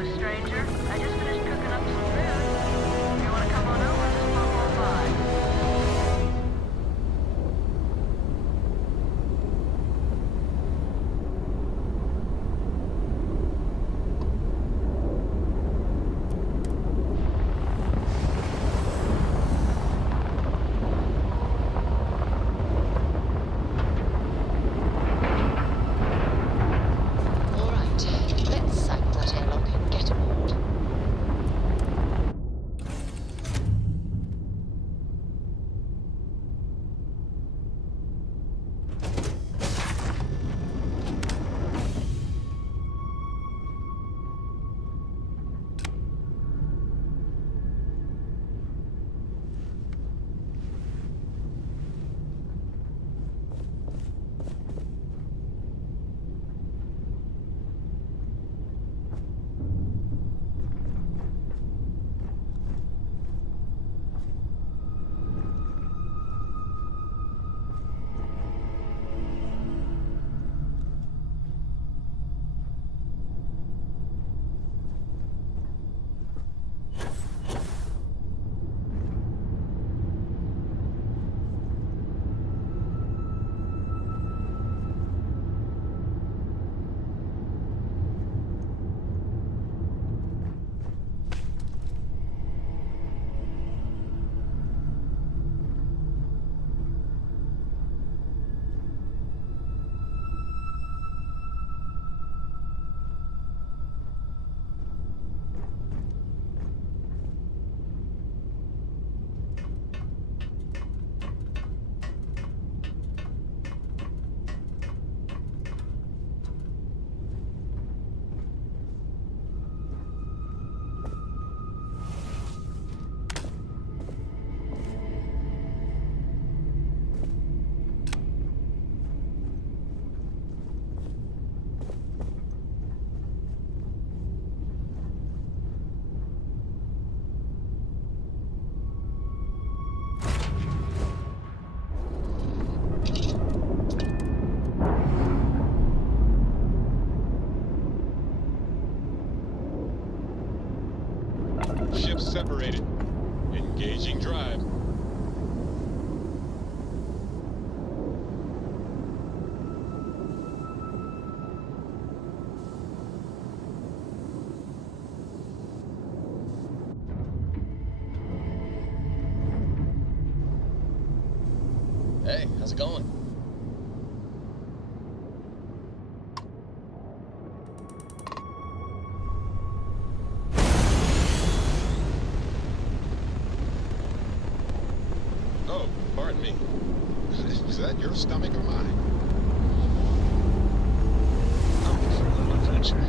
Hello, stranger. I just finished cooking up some food. If you want to come on over, just pop on by. All right, let's cycle that airlock and get aboard. Ships separated. Engaging drive. Hey, how's it going? Oh, pardon me. Is that your stomach or mine? Oh, for a little adventure.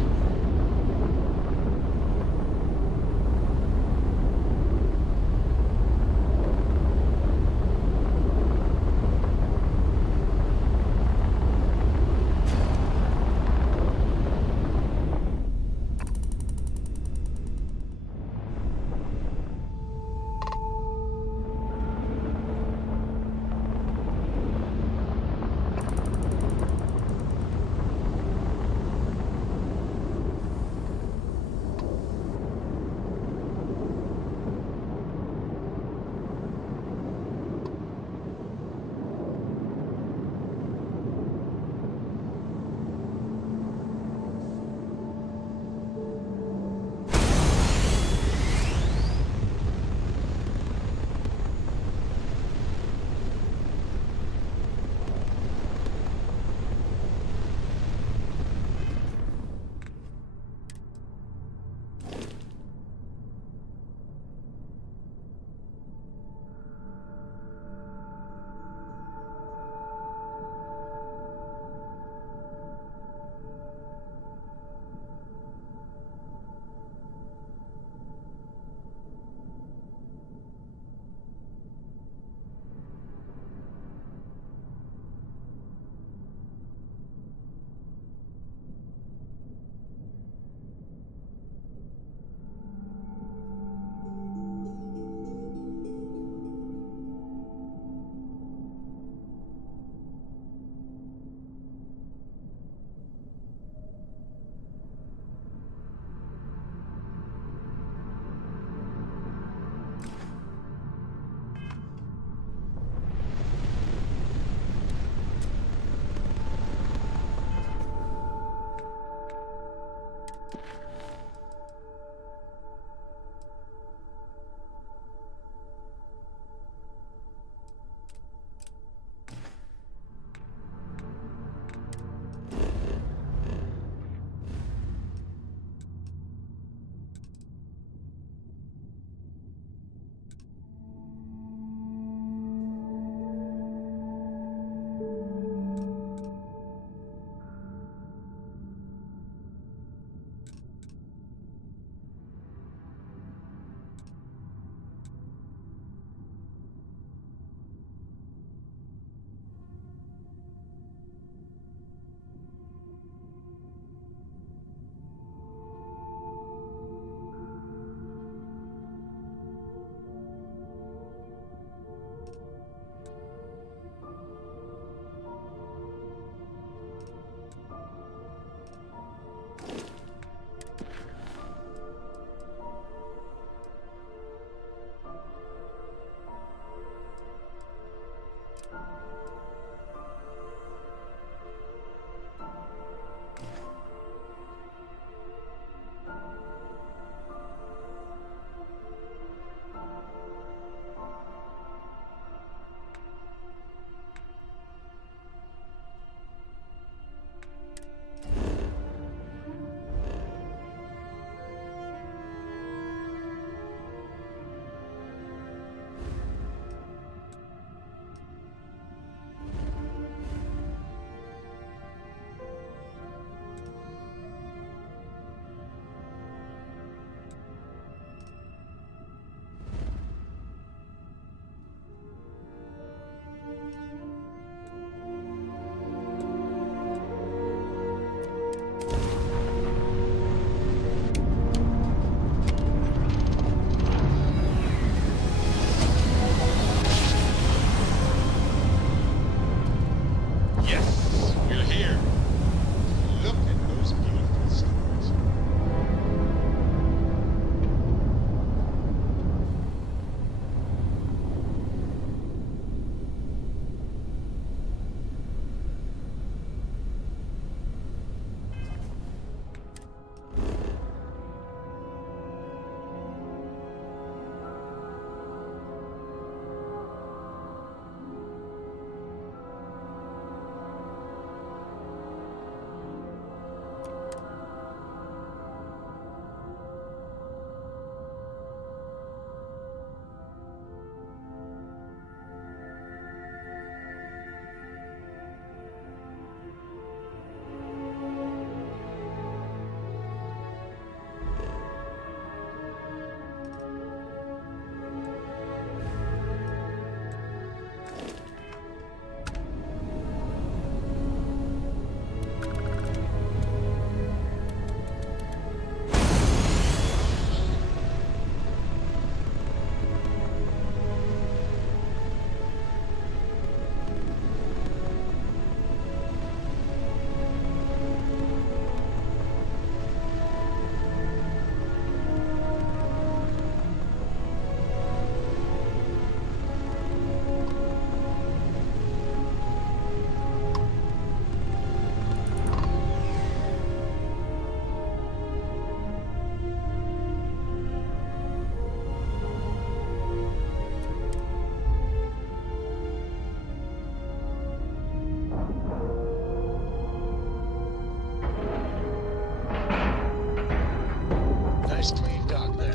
Nice clean dock there.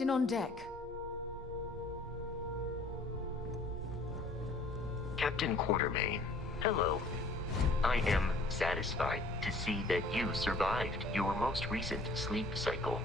In on deck. Captain Quartermain, hello. I am satisfied to see that you survived your most recent sleep cycle.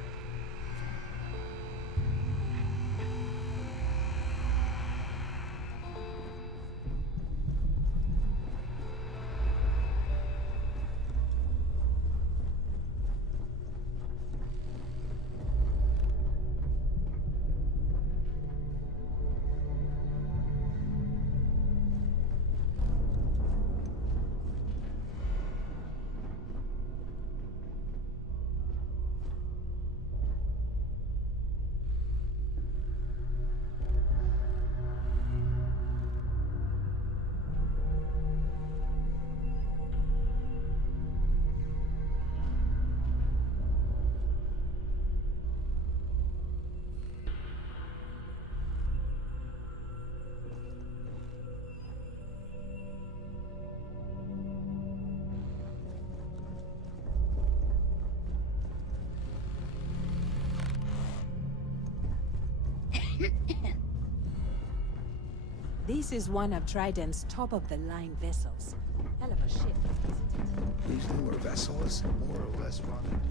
This is one of Trident's top-of-the-line vessels. Hell of a ship, isn't it? These newer vessels, more or less modern.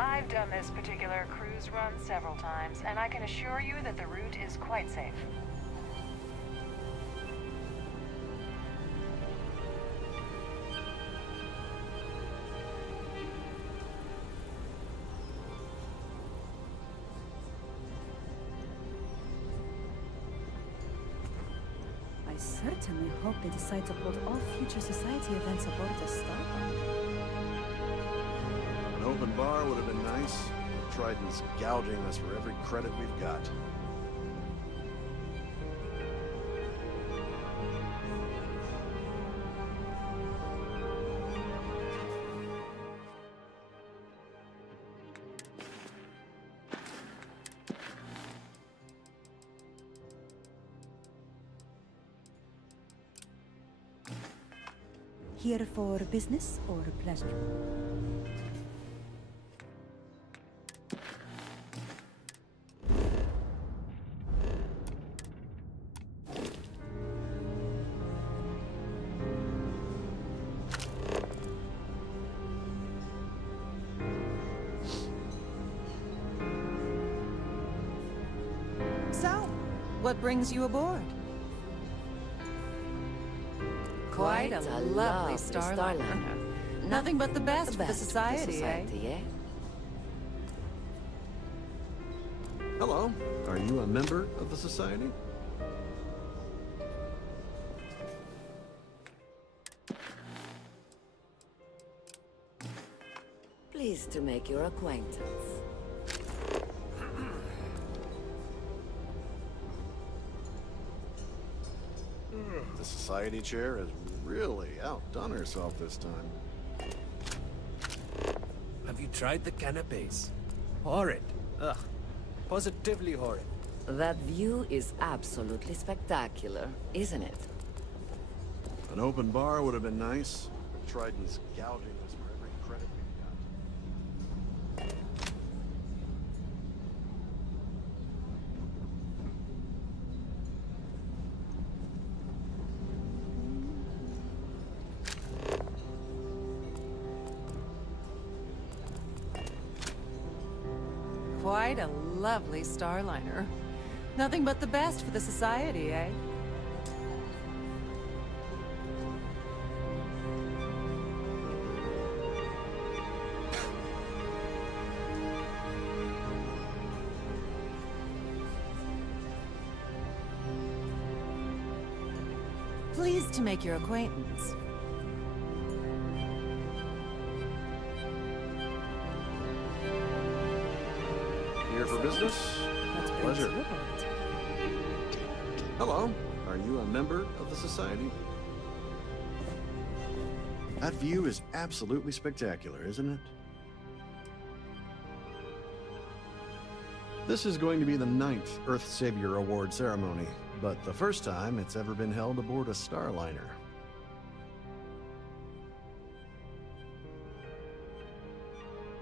I've done this particular cruise run several times, and I can assure you that the route is quite safe. I certainly hope they decide to hold all future society events aboard the Starfield. An open bar would have been nice. But Trident's gouging us for every credit we've got. Here for business or pleasure? So, what brings you aboard? Quite a lovely starliner. Nothing but the best for the society, eh? Hello. Are you a member of the Society? Pleased to make your acquaintance. The Society chair has really outdone herself this time. Have you tried the canapes? Horrid. Ugh. Positively horrid. That view is absolutely spectacular, isn't it? An open bar would have been nice. But Trident's gouging us for every credit we've got. Quite a lovely starliner. Nothing but the best for the society, eh? Pleased to make your acquaintance. Here for business? What brings Pleasure. you aboard? Hello. Are you a member of the Society? That view is absolutely spectacular, isn't it? This is going to be the 9th Earth Savior Award ceremony, but the first time it's ever been held aboard a Starliner.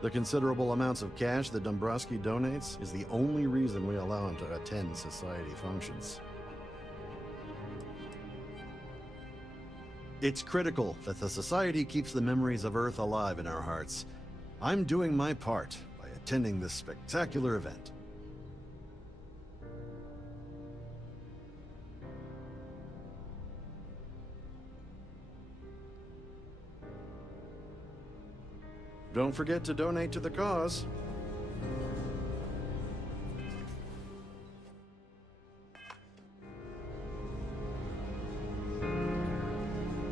The considerable amounts of cash that Dombrowski donates is the only reason we allow him to attend Society functions. It's critical that the Society keeps the memories of Earth alive in our hearts. I'm doing my part by attending this spectacular event. Don't forget to donate to the cause.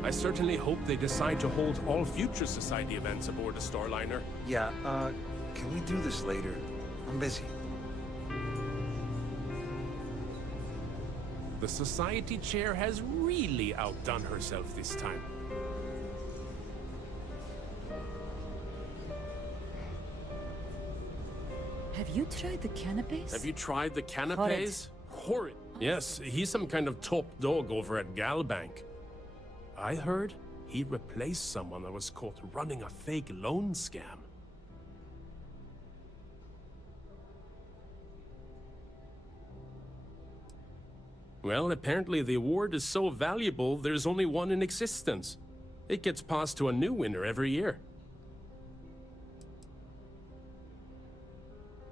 I certainly hope they decide to hold all future Society events aboard the Starliner. Yeah, can we do this later? I'm busy. The Society chair has really outdone herself this time. Have you tried the canapes? Have you tried the canapes? Horrid. Yes, he's some kind of top dog over at Galbank. I heard he replaced someone that was caught running a fake loan scam. Well, apparently the award is so valuable, there's only one in existence. It gets passed to a new winner every year.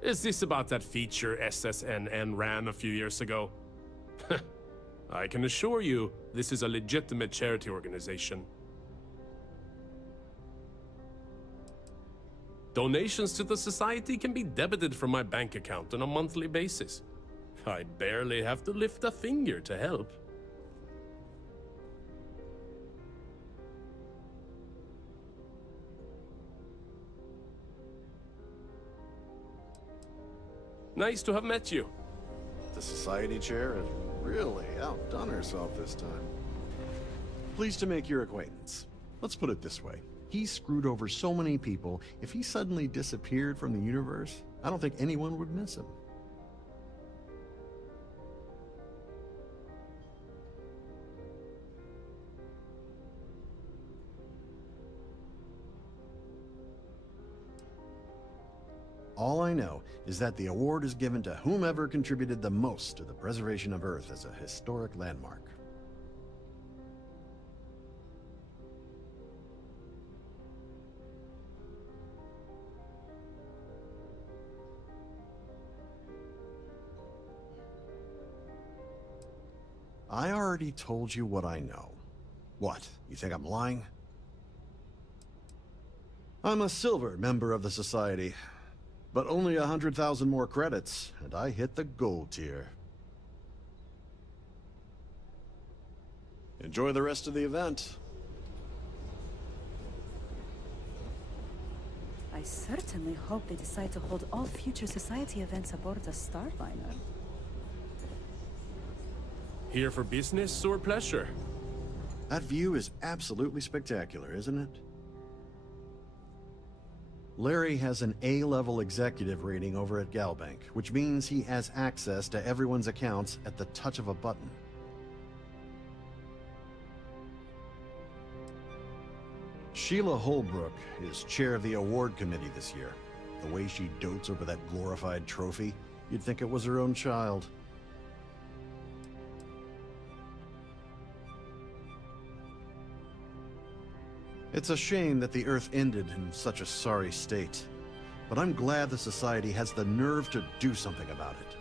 Is this about that feature SSNN ran a few years ago? I can assure you, this is a legitimate charity organization. Donations to the Society can be debited from my bank account on a monthly basis. I barely have to lift a finger to help. Nice to have met you. The Society chair has really outdone herself this time. Pleased to make your acquaintance. Let's put it this way. He screwed over so many people, if he suddenly disappeared from the universe, I don't think anyone would miss him. All I know is that the award is given to whomever contributed the most to the preservation of Earth as a historic landmark. I already told you what I know. What, you think I'm lying? I'm a silver member of the Society. But only 100,000 more credits, and I hit the gold tier. Enjoy the rest of the event. I certainly hope they decide to hold all future Society events aboard the Starliner. Here for business or pleasure? That view is absolutely spectacular, isn't it? Larry has an A-level executive rating over at Galbank, which means he has access to everyone's accounts at the touch of a button. Sheila Holbrook is chair of the award committee this year. The way she dotes over that glorified trophy, you'd think it was her own child. It's a shame that the Earth ended in such a sorry state, but I'm glad the Society has the nerve to do something about it.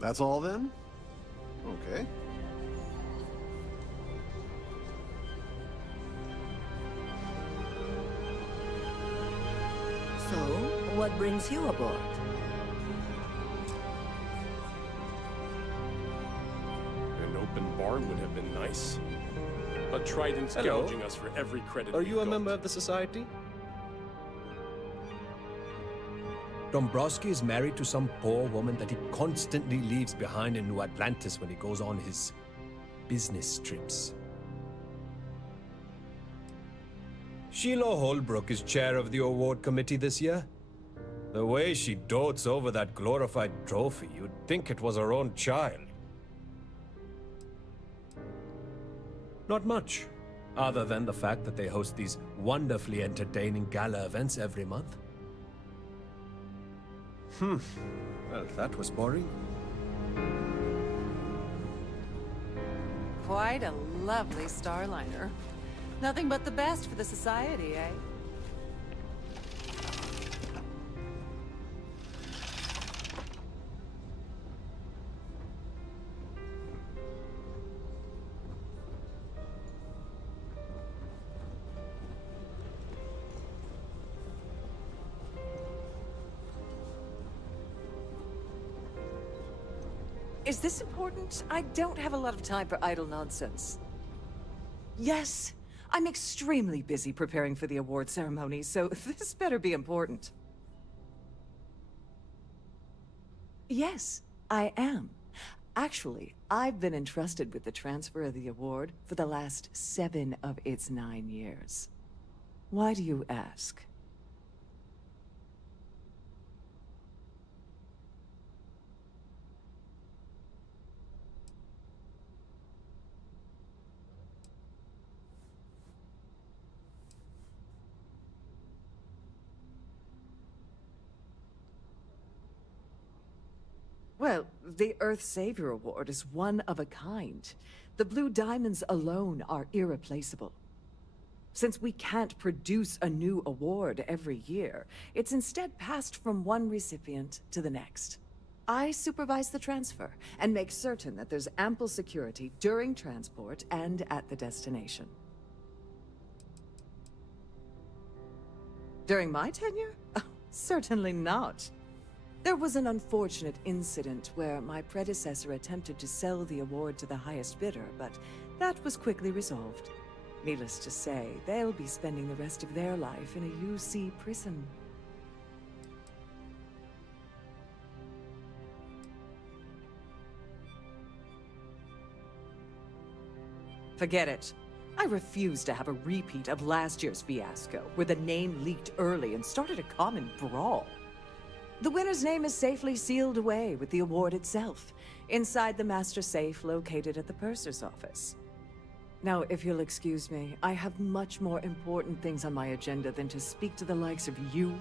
That's all then? Okay. So, what brings you aboard? open bar would have been nice. But Trident's Hello. gouging us for every credit Are we've you a got. member of the society? Dombrowski is married to some poor woman that he constantly leaves behind in New Atlantis when he goes on his business trips. Sheila Holbrook is chair of the award committee this year. The way she dotes over that glorified trophy, you'd think it was her own child. Not much, other than the fact that they host these wonderfully entertaining gala events every month. Well, that was boring. Quite a lovely starliner. Nothing but the best for the society, eh? Is this important? I don't have a lot of time for idle nonsense. Yes, I'm extremely busy preparing for the award ceremony, so this better be important. Yes, I am. Actually, I've been entrusted with the transfer of the award for the last 7 of its 9 years. Why do you ask? Well, the Earth Savior Award is one of a kind. The Blue Diamonds alone are irreplaceable. Since we can't produce a new award every year, it's instead passed from one recipient to the next. I supervise the transfer and make certain that there's ample security during transport and at the destination. During my tenure? Certainly not. There was an unfortunate incident where my predecessor attempted to sell the award to the highest bidder, but that was quickly resolved. Needless to say, they'll be spending the rest of their life in a UC prison. Forget it. I refuse to have a repeat of last year's fiasco, where the name leaked early and started a common brawl. The winner's name is safely sealed away with the award itself, inside the master safe located at the purser's office. Now, if you'll excuse me, I have much more important things on my agenda than to speak to the likes of you.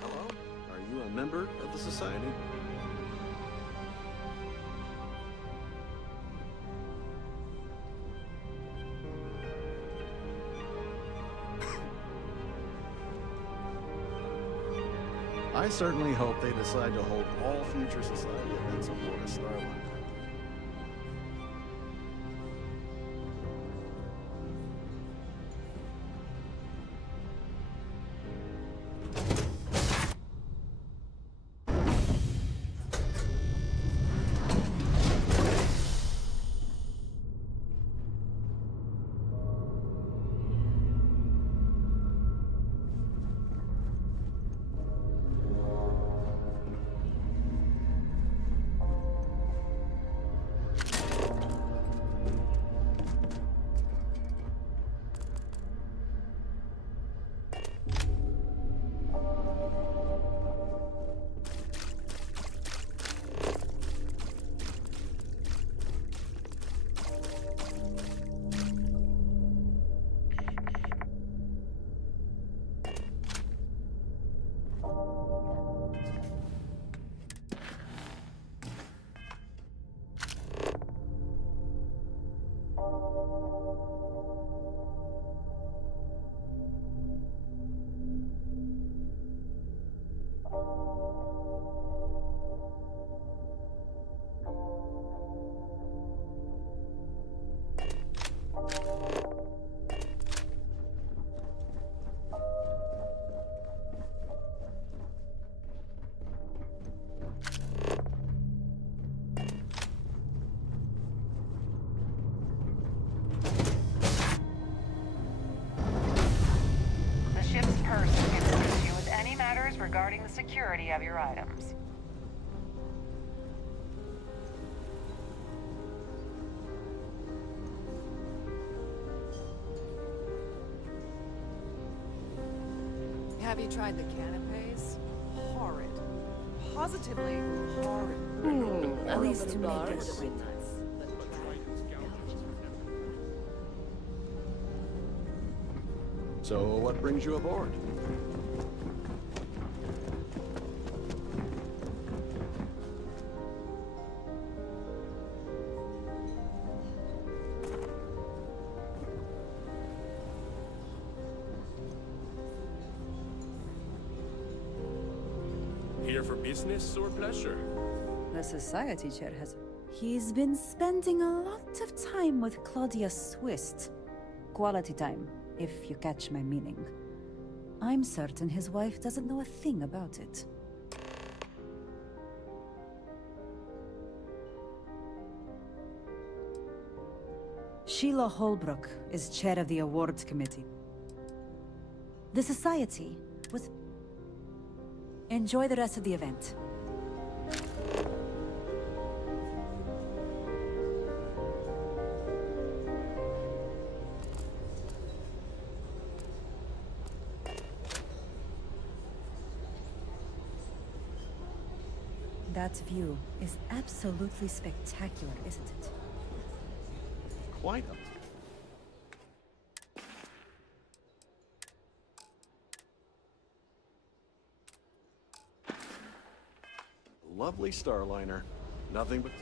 Hello? Are you a member of the society? I certainly hope they decide to hold all future society events aboard a Starliner. the security of your items. Have you tried the canapes? Horrid. Positively horrid. At least to make it. So, what brings you aboard? Here for business or pleasure? The society chair has... He's been spending a lot of time with Claudia Swist. Quality time, if you catch my meaning. I'm certain his wife doesn't know a thing about it. Sheila Holbrook is chair of the awards committee. The society was... Enjoy the rest of the event. That view is absolutely spectacular, isn't it? Quite a... Lovely Starliner. Nothing but...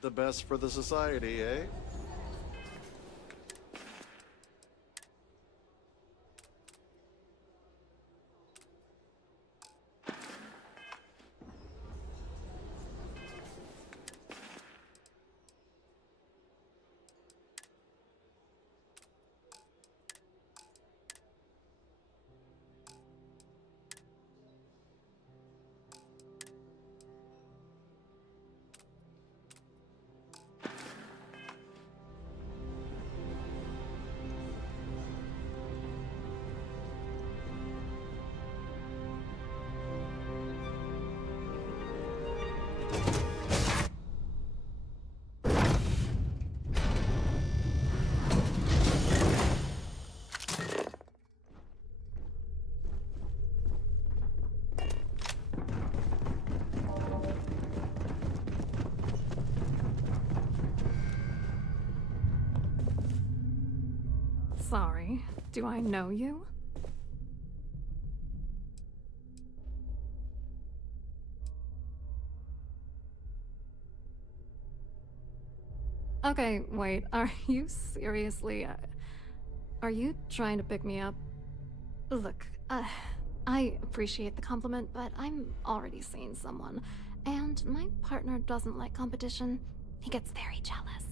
The best for the society, eh? Sorry, do I know you? Okay, wait, are you seriously... are you trying to pick me up? Look, I appreciate the compliment, but I'm already seeing someone, and my partner doesn't like competition. He gets very jealous.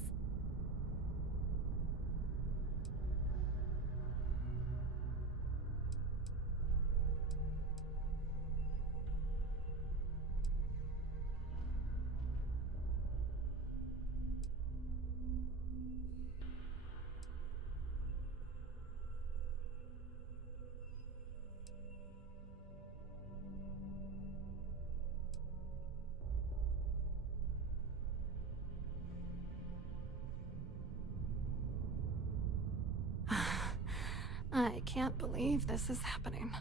I can't believe this is happening.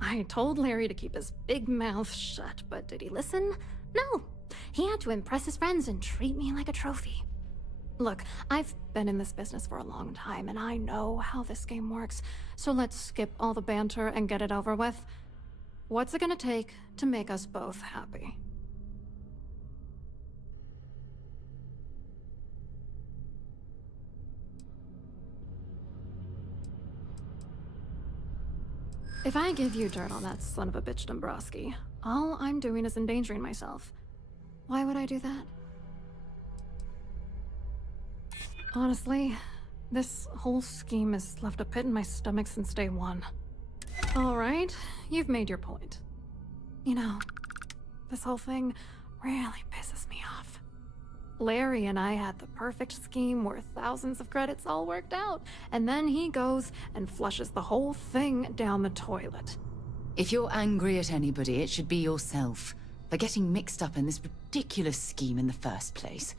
I told Larry to keep his big mouth shut, but did he listen? No! He had to impress his friends and treat me like a trophy. Look, I've been in this business for a long time, and I know how this game works, so let's skip all the banter and get it over with. What's it gonna take to make us both happy? If I give you dirt on that son of a bitch Dombrowski, all I'm doing is endangering myself. Why would I do that? Honestly, this whole scheme has left a pit in my stomach since day one. Alright, you've made your point. You know, this whole thing really pisses me off. Larry and I had the perfect scheme worth thousands of credits all worked out, and then he goes and flushes the whole thing down the toilet. If you're angry at anybody, it should be yourself for getting mixed up in this ridiculous scheme in the first place.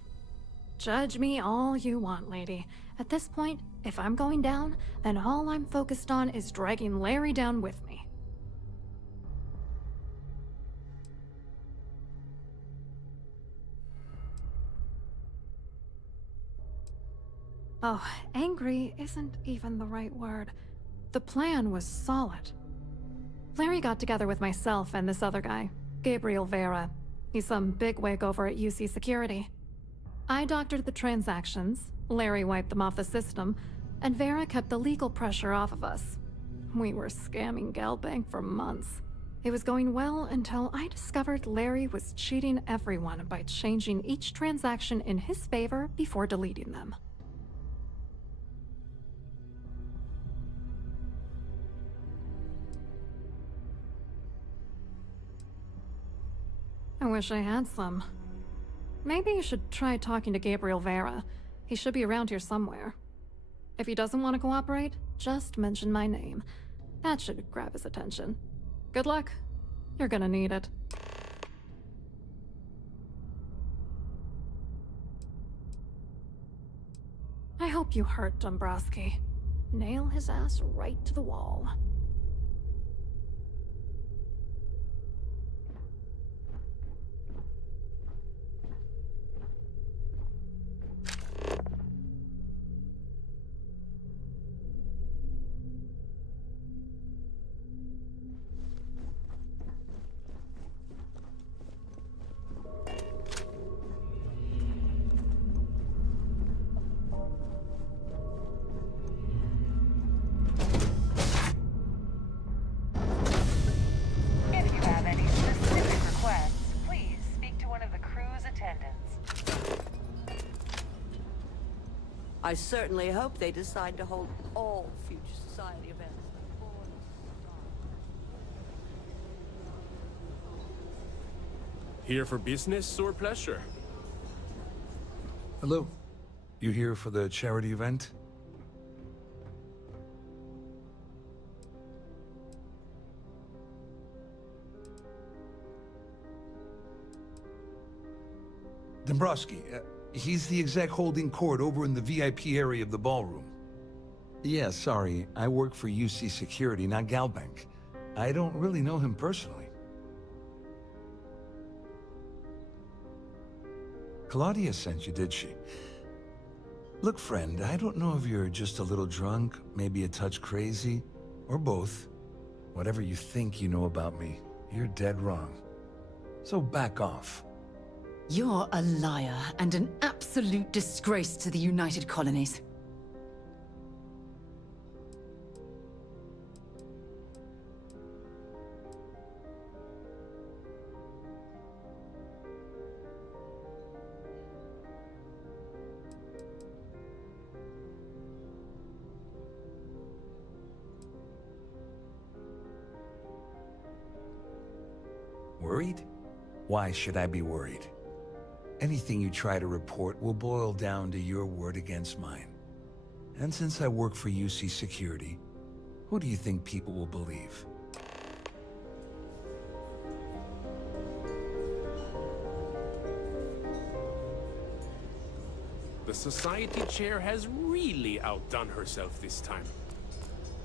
Judge me all you want, lady. At this point, if I'm going down, then all I'm focused on is dragging Larry down with me. Oh, angry isn't even the right word. The plan was solid. Larry got together with myself and this other guy, Gabriel Vera. He's some bigwig over at UC Security. I doctored the transactions, Larry wiped them off the system, and Vera kept the legal pressure off of us. We were scamming Galbank for months. It was going well until I discovered Larry was cheating everyone by changing each transaction in his favor before deleting them. I wish I had some. Maybe you should try talking to Gabriel Vera. He should be around here somewhere. If he doesn't want to cooperate, just mention my name. That should grab his attention. Good luck. You're gonna need it. I hope you hurt Dombrowski. Nail his ass right to the wall. If you have any specific requests, please speak to one of the crew's attendants. I certainly hope they decide to hold all future society events. Here for business or pleasure? Hello. You here for the charity event? Dombrowski, he's the exec holding court over in the VIP area of the ballroom. Yeah, sorry. I work for UC Security, not Galbank. I don't really know him personally. Claudia sent you, did she? Look, friend, I don't know if you're just a little drunk, maybe a touch crazy, or both. Whatever you think you know about me, you're dead wrong. So back off. You're a liar and an absolute disgrace to the United Colonies. Worried? Why should I be worried? Anything you try to report will boil down to your word against mine. And since I work for UC Security, who do you think people will believe? The society chair has really outdone herself this time.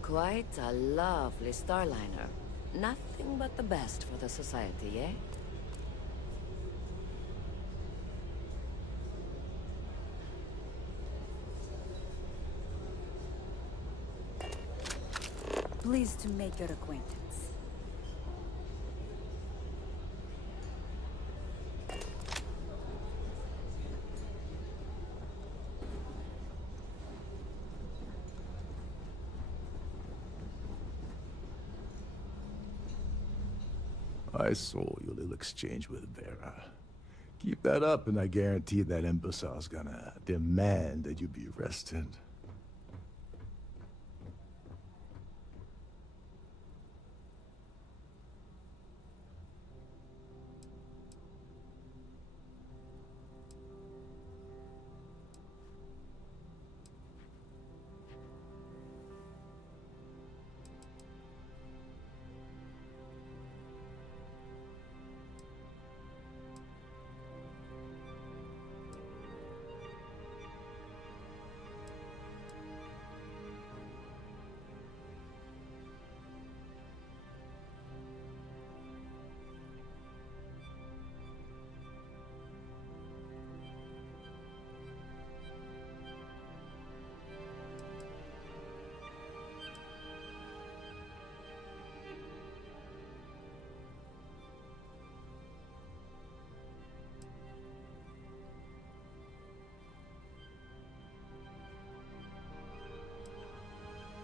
Quite a lovely Starliner. Nothing but the best for the society, eh? Pleased to make your acquaintance. I saw your little exchange with Vera. Keep that up, and I guarantee that imbecile's gonna demand that you be arrested.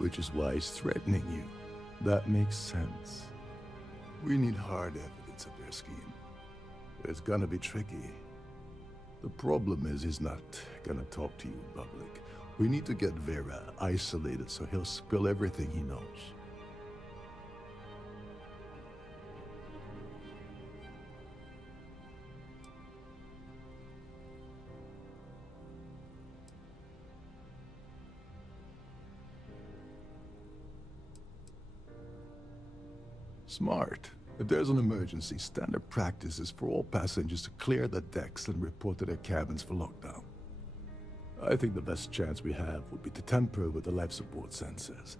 which is why he's threatening you. That makes sense. We need hard evidence of their scheme. It's gonna be tricky. The problem is he's not gonna talk to you in public. We need to get Vera isolated so he'll spill everything he knows. Smart. If there's an emergency, standard practice is for all passengers to clear the decks and report to their cabins for lockdown. I think the best chance we have would be to tamper with the life support sensors.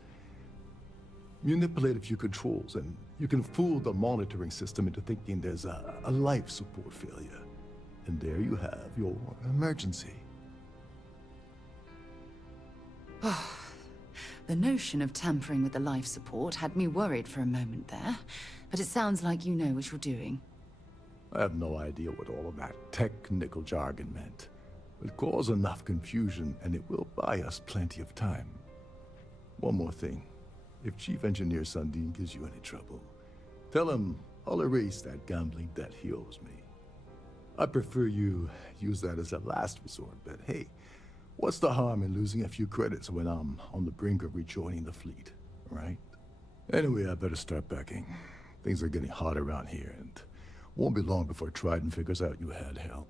Manipulate a few controls, and you can fool the monitoring system into thinking there's a life support failure. And there you have your emergency. The notion of tampering with the life support had me worried for a moment there, but it sounds like you know what you're doing. I have no idea what all of that technical jargon meant. It caused enough confusion, and it will buy us plenty of time. One more thing. If Chief Engineer Sundin gives you any trouble, tell him I'll erase that gambling debt he owes me. I prefer you use that as a last resort, but hey, what's the harm in losing a few credits when I'm on the brink of rejoining the fleet, right? Anyway, I better start packing. Things are getting hot around here, and won't be long before Trident figures out you had help.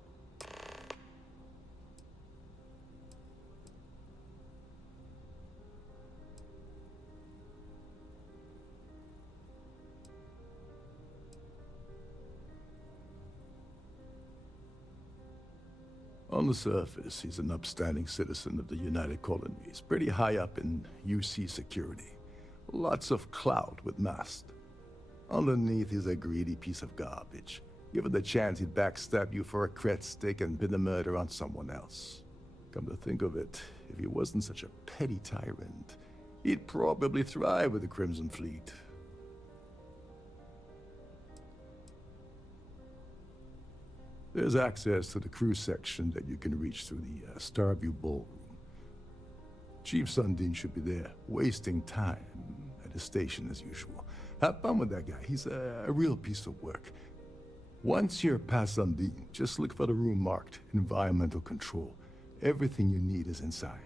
On the surface, he's an upstanding citizen of the United Colonies, pretty high up in UC security. Lots of clout with Mast. Underneath, he's a greedy piece of garbage. Given the chance, he'd backstab you for a cret stick and pin the murder on someone else. Come to think of it, if he wasn't such a petty tyrant, he'd probably thrive with the Crimson Fleet. There's access to the crew section that you can reach through the Starfield Ballroom. Chief Sundin should be there, wasting time at his station as usual. Have fun with that guy. He's a real piece of work. Once you're past Sundin, just look for the room marked Environmental Control. Everything you need is inside.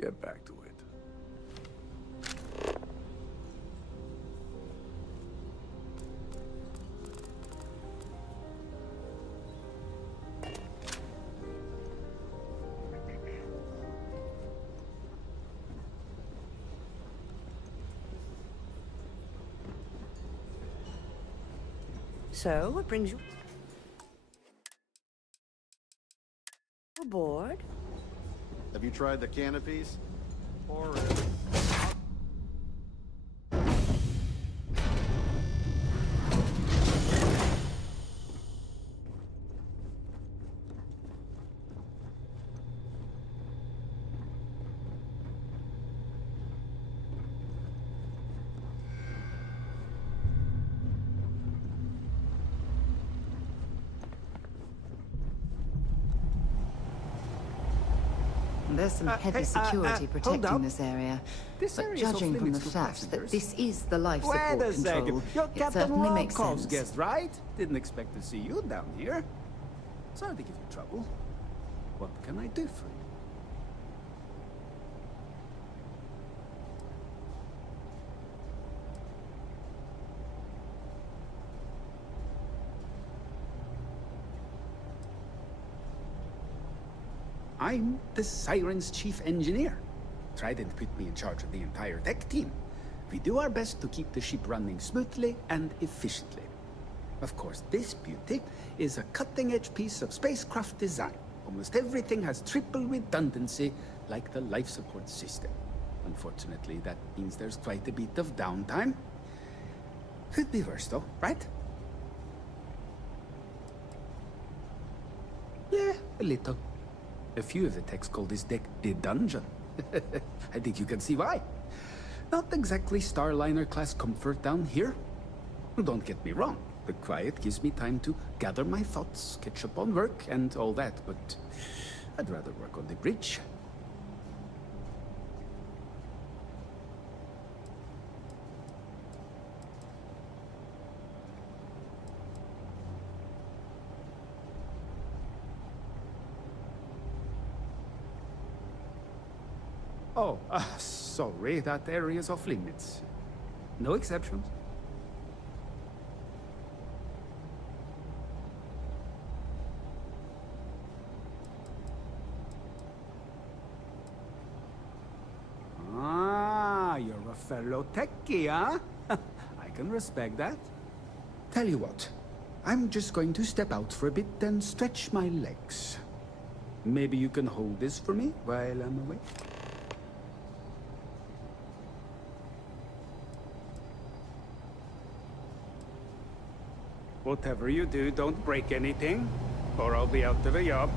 Get back to it. So, what brings you aboard? Have you tried the canopies? Or There's some heavy security protecting this area. This but area is judging off from the limits to fact that passengers. this is the life Wait support a second. control, You're it Captain certainly makes Lomkov's sense. guest, right? Didn't expect to see you down here. Sorry to give you trouble. What can I do for you? I'm the Siren's chief engineer. Trident put me in charge of the entire deck team. We do our best to keep the ship running smoothly and efficiently. Of course, this beauty is a cutting-edge piece of spacecraft design. Almost everything has triple redundancy, like the life support system. Unfortunately, that means there's quite a bit of downtime. Could be worse, though, right? Yeah, a little. A few of the techs call this deck the dungeon. I think you can see why. Not exactly Starliner-class comfort down here. Don't get me wrong. The quiet gives me time to gather my thoughts, catch up on work, and all that, but I'd rather work on the bridge. Oh, sorry, that area's off limits. No exceptions. Ah, you're a fellow techie, huh? I can respect that. Tell you what, I'm just going to step out for a bit and stretch my legs. Maybe you can hold this for me while I'm away? Whatever you do, don't break anything, or I'll be out of a job.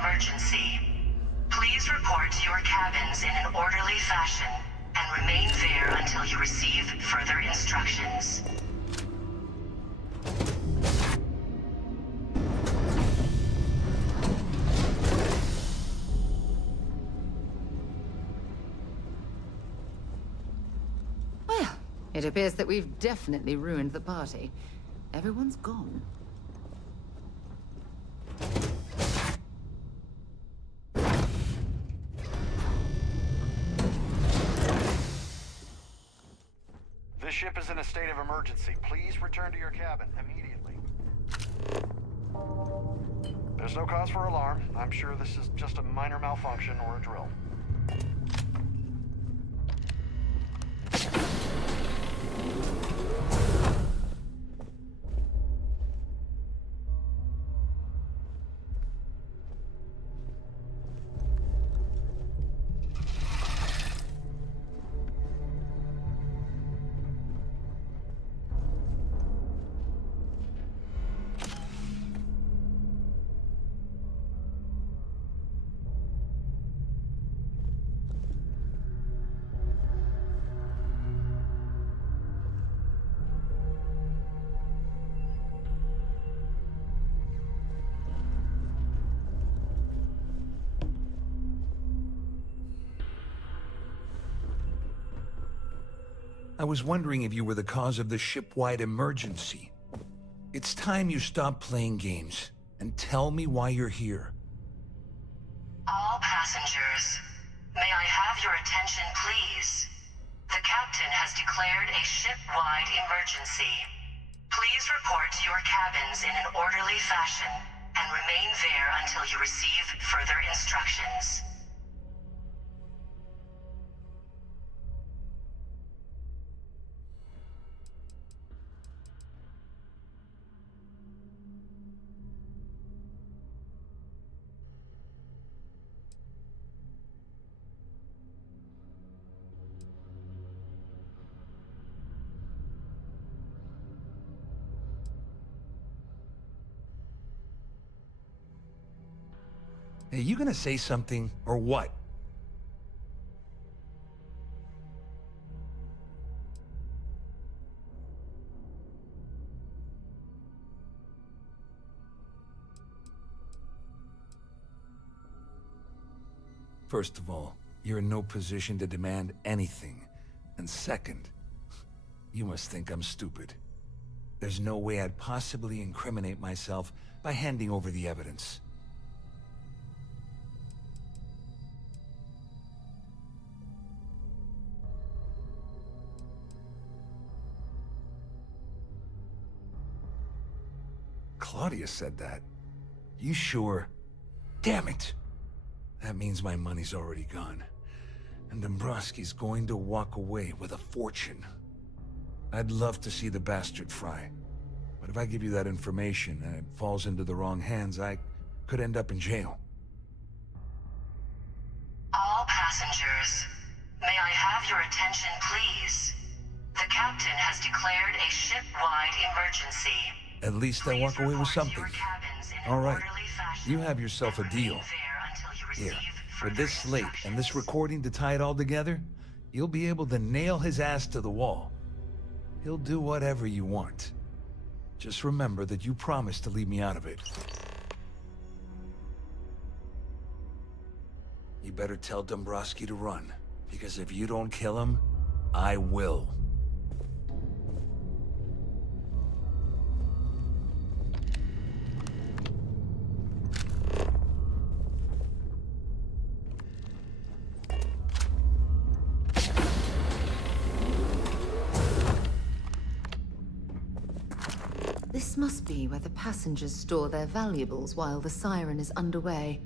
Emergency. Please report to your cabins in an orderly fashion and remain there until you receive further instructions. Well, it appears that we've definitely ruined the party. Everyone's gone. This ship is in a state of emergency. Please return to your cabin immediately. There's no cause for alarm. I'm sure this is just a minor malfunction or a drill. I was wondering if you were the cause of the ship-wide emergency. It's time you stop playing games and tell me why you're here. All passengers, may I have your attention, please? The captain has declared a ship-wide emergency. Please report to your cabins in an orderly fashion and remain there until you receive further instructions. Hey, you gonna say something, or what? First of all, you're in no position to demand anything. And second, you must think I'm stupid. There's no way I'd possibly incriminate myself by handing over the evidence. Claudia said that. You sure? Damn it! That means my money's already gone. And Dombrowski's going to walk away with a fortune. I'd love to see the bastard fry. But if I give you that information and it falls into the wrong hands, I could end up in jail. All passengers, may I have your attention, please? The captain has declared a ship-wide emergency. At least I walk away with something. All right, you have yourself a deal. Here, with this slate and this recording to tie it all together, you'll be able to nail his ass to the wall. He'll do whatever you want. Just remember that you promised to leave me out of it. You better tell Dombrowski to run, because if you don't kill him, I will. This must be where the passengers store their valuables while the siren is underway.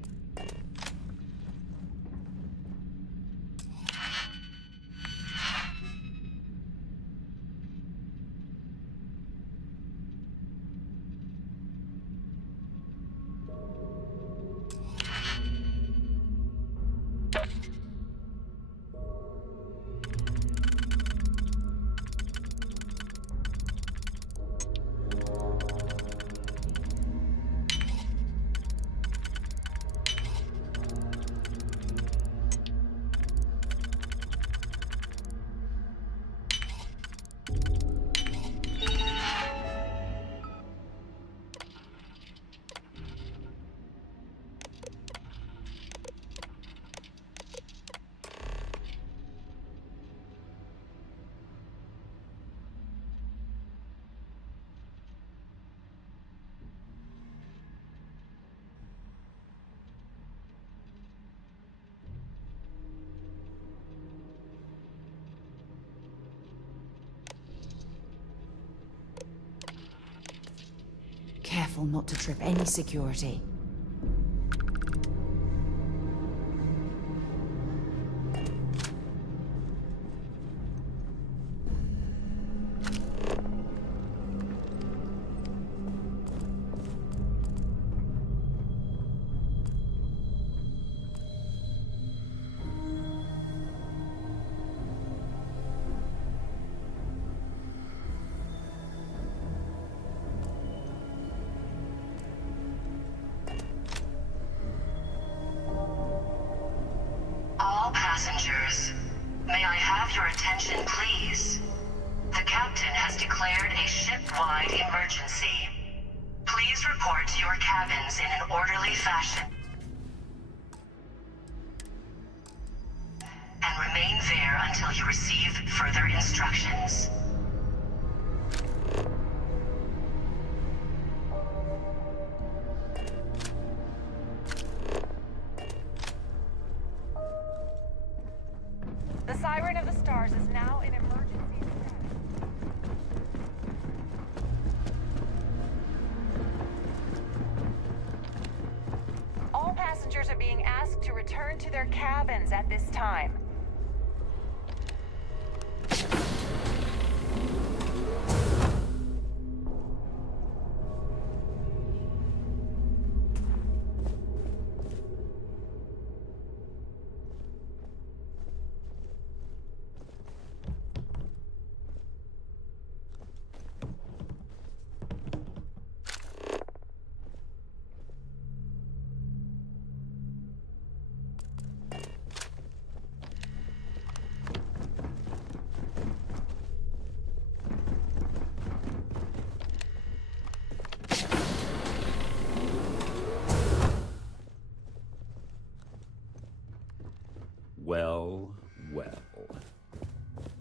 Careful not to trip any security. All passengers, may I have your attention, please? The captain has declared a ship-wide emergency. Please report to your cabins in an orderly fashion. And remain there until you receive further instructions. The Siren of the Stars is now in emergency status. All passengers are being asked to return to their cabins at this time.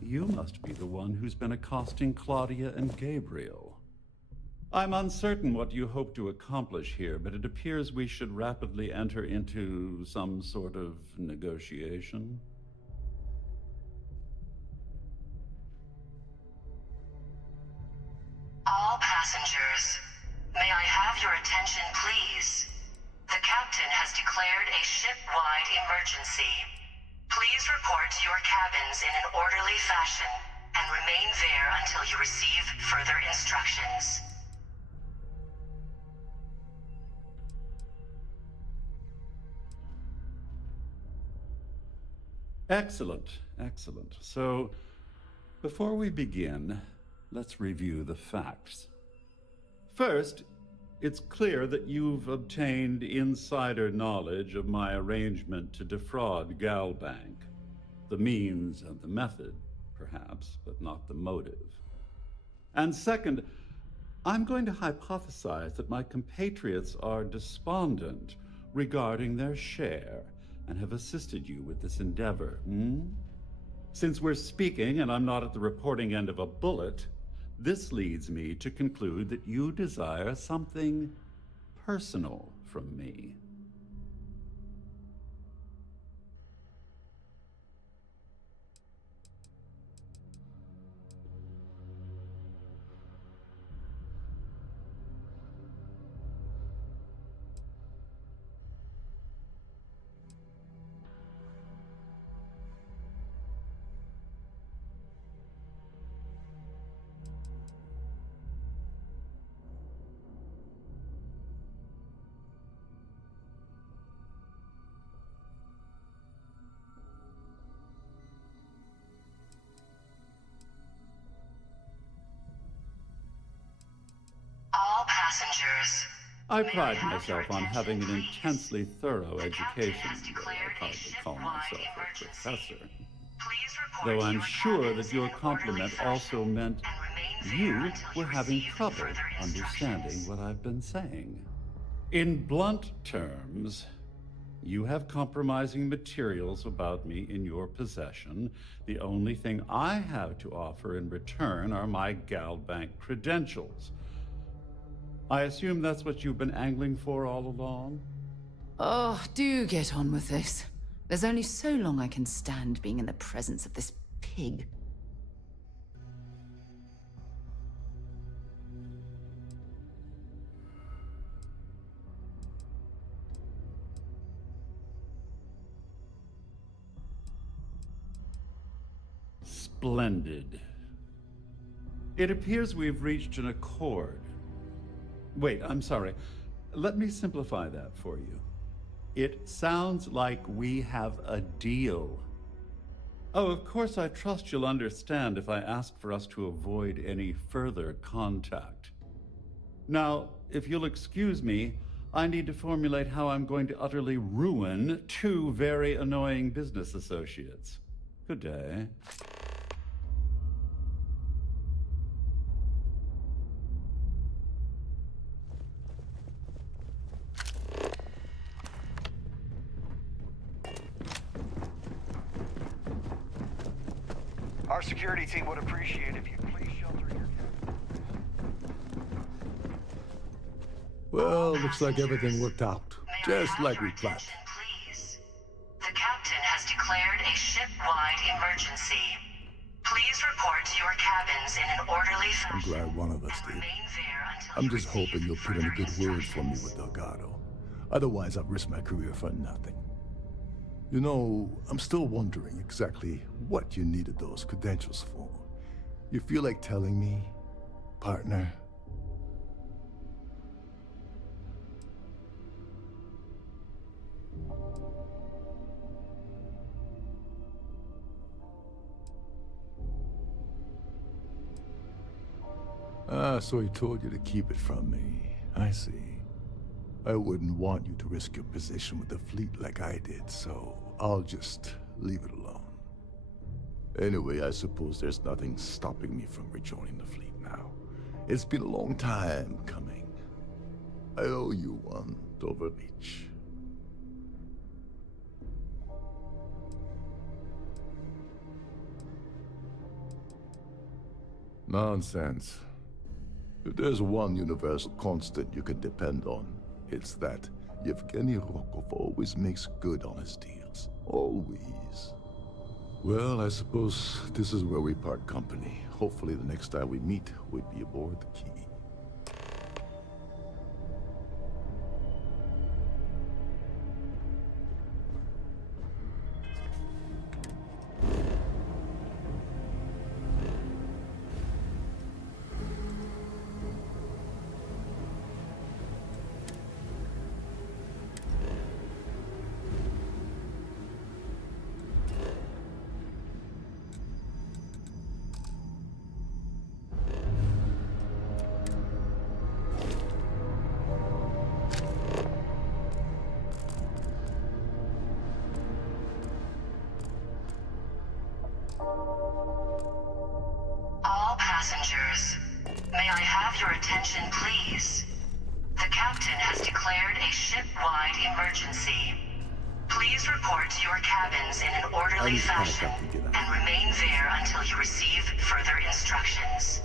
you must be the one who's been accosting Claudia and Gabriel. I'm uncertain what you hope to accomplish here, but it appears we should rapidly enter into some sort of negotiation. All passengers, may I have your attention, please? The captain has declared a ship-wide emergency. Please report to your cabins in an orderly fashion and remain there until you receive further instructions. Excellent, excellent. So, before we begin, let's review the facts. First, it's clear that you've obtained insider knowledge of my arrangement to defraud Galbank. The means and the method, perhaps, but not the motive. And second, I'm going to hypothesize that my compatriots are despondent regarding their share and have assisted you with this endeavor. Since we're speaking and I'm not at the reporting end of a bullet, this leads me to conclude that you desire something personal from me. All passengers, I pride myself on having an intensely thorough education, though I hardly call myself a professor. Though I'm sure that your compliment also meant you were having trouble understanding what I've been saying. In blunt terms, you have compromising materials about me in your possession. The only thing I have to offer in return are my Galbank credentials. I assume that's what you've been angling for all along? Oh, do get on with this. There's only so long I can stand being in the presence of this pig. Splendid. It appears we've reached an accord. Wait, I'm sorry. Let me simplify that for you. It sounds like we have a deal. Oh, of course, I trust you'll understand if I ask for us to avoid any further contact. Now, if you'll excuse me, I need to formulate how I'm going to utterly ruin two very annoying business associates. Good day. Our security team would appreciate if you'd please shelter your Well, looks like everything worked out, just like we planned. The captain has declared a ship-wide emergency. Please report to your cabins in an orderly I'm fashion. glad one of us did. I'm just hoping you'll put in a good word for me with Delgado. Otherwise, I've risked my career for nothing. You know, I'm still wondering exactly what you needed those credentials for. You feel like telling me, partner? Ah, so he told you to keep it from me. I see. I wouldn't want you to risk your position with the fleet like I did, so I'll just leave it alone. Anyway, I suppose there's nothing stopping me from rejoining the fleet now. It's been a long time coming. I owe you one, Dover Beach. Nonsense. If there's one universal constant you can depend on, it's that Yevgeny Rokov always makes good on his deals. Always. Well, I suppose this is where we part company. Hopefully the next time we meet, we'll be aboard the Key. All passengers, may I have your attention, please? The captain has declared a ship-wide emergency. Please report to your cabins in an orderly fashion and remain there until you receive further instructions.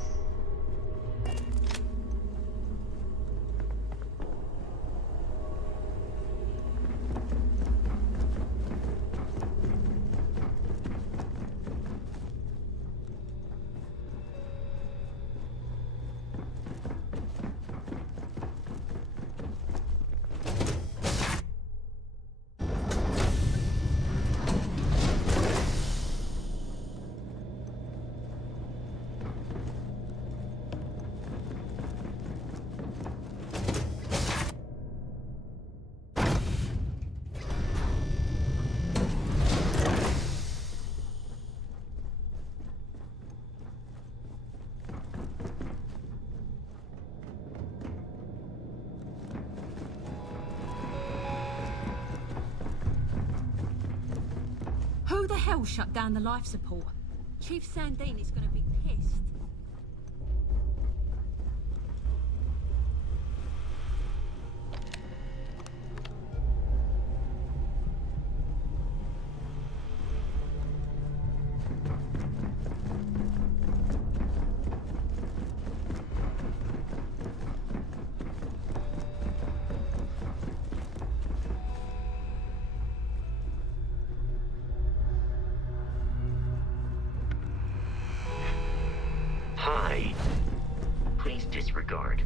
Who the hell shut down the life support? Chief Sandine is gonna be pissed. Hi. Please disregard.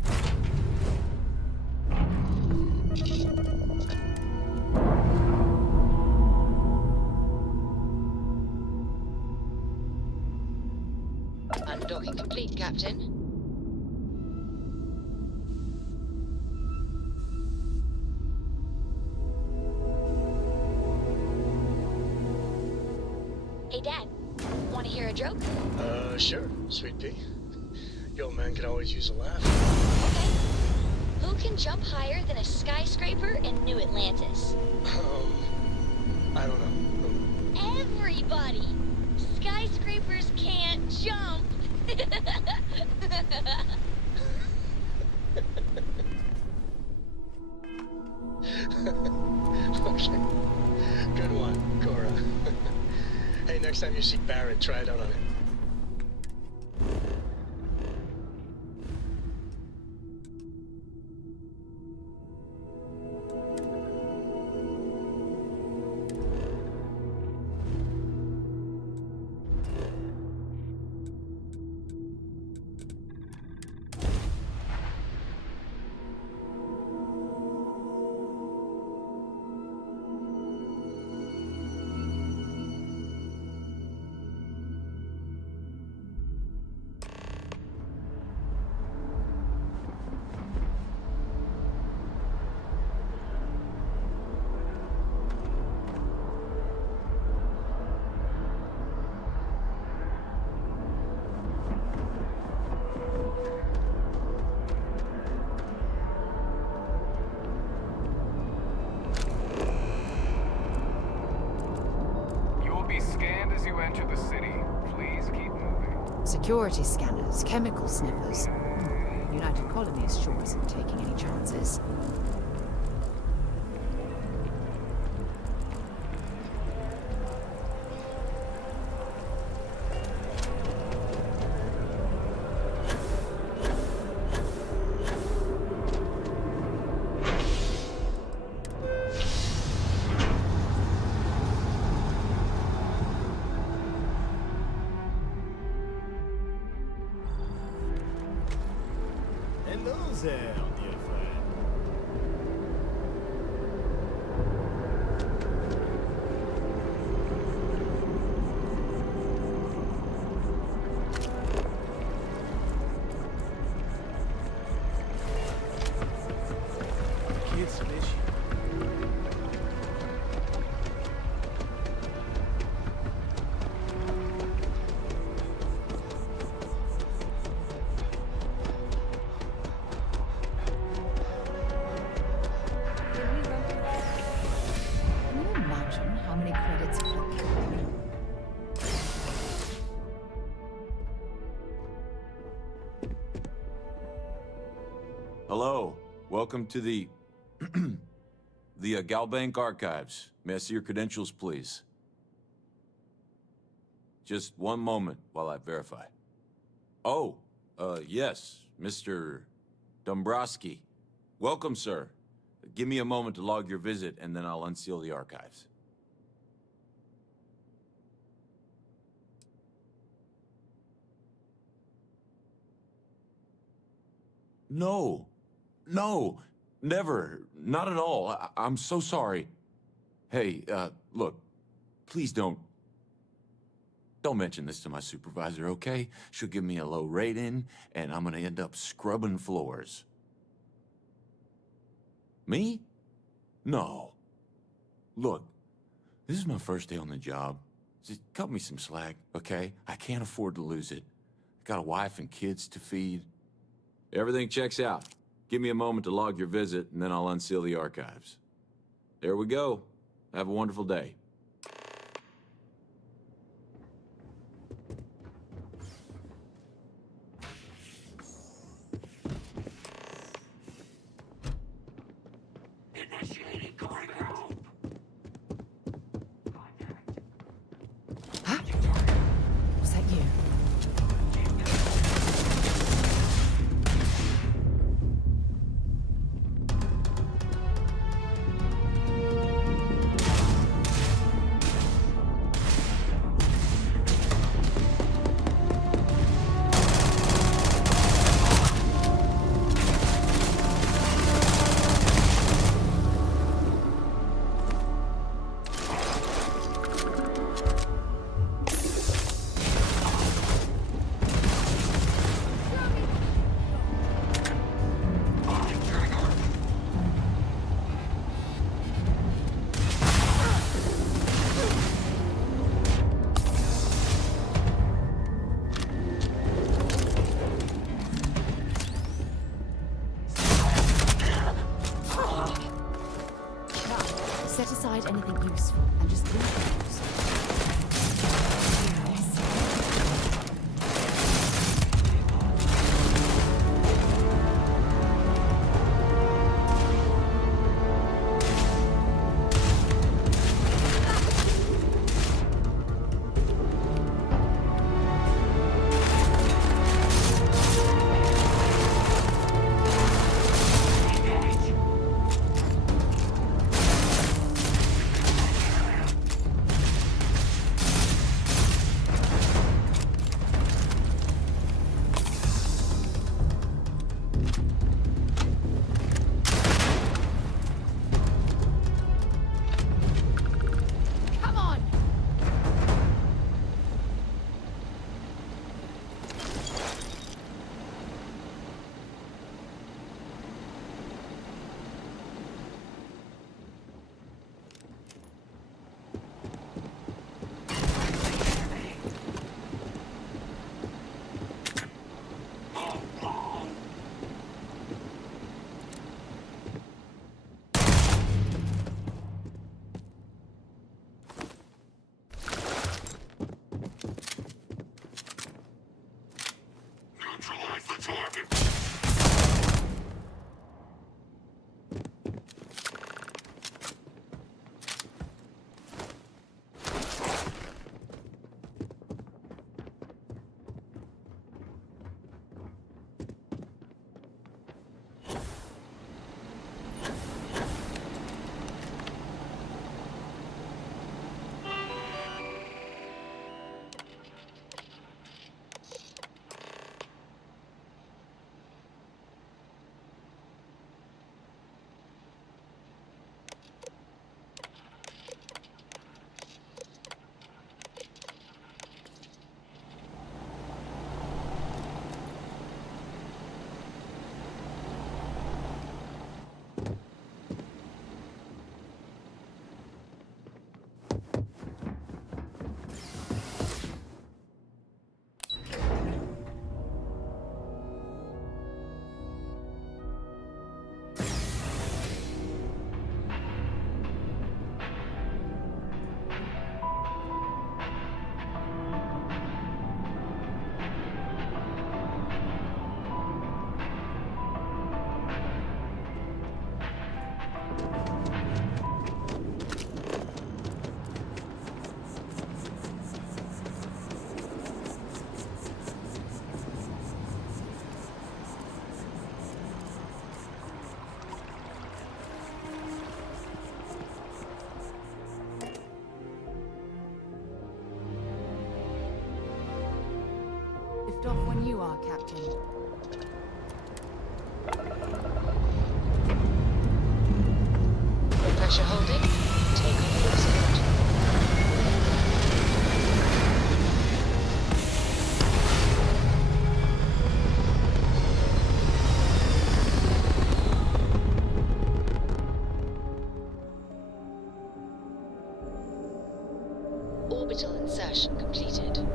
Undocking complete, Captain. Hey, Dad. Want to hear a joke? Sure, Sweet Pea. Your old man could always use a laugh. Okay. Who can jump higher than a skyscraper in New Atlantis? I don't know. Everybody! Skyscrapers can't jump! Okay. Good one, Cora. Hey, next time you see Barrett, try it out on him. Security scanners, chemical sniffers. United Colonies sure isn't taking any chances. Hello there, dear friend. Kids miss you. Can you imagine how many credits Hello. Welcome to the Galbank Archives. May I see your credentials, please? Just one moment while I verify. Oh, yes, Mr. Dombrowski. Welcome, sir. Give me a moment to log your visit, and then I'll unseal the archives. No. No. Never. Not at all. I'm so sorry. Hey, look. Please don't mention this to my supervisor, okay? She'll give me a low rating, and I'm gonna end up scrubbing floors. Me? No. Look, this is my first day on the job. Just cut me some slack, okay? I can't afford to lose it. Got a wife and kids to feed. Everything checks out. Give me a moment to log your visit, and then I'll unseal the archives. There we go. Have a wonderful day. Was that you? Set aside anything useful and just leave those. off when you are, Captain. Pressure holding. Take off your escort. Orbital insertion completed.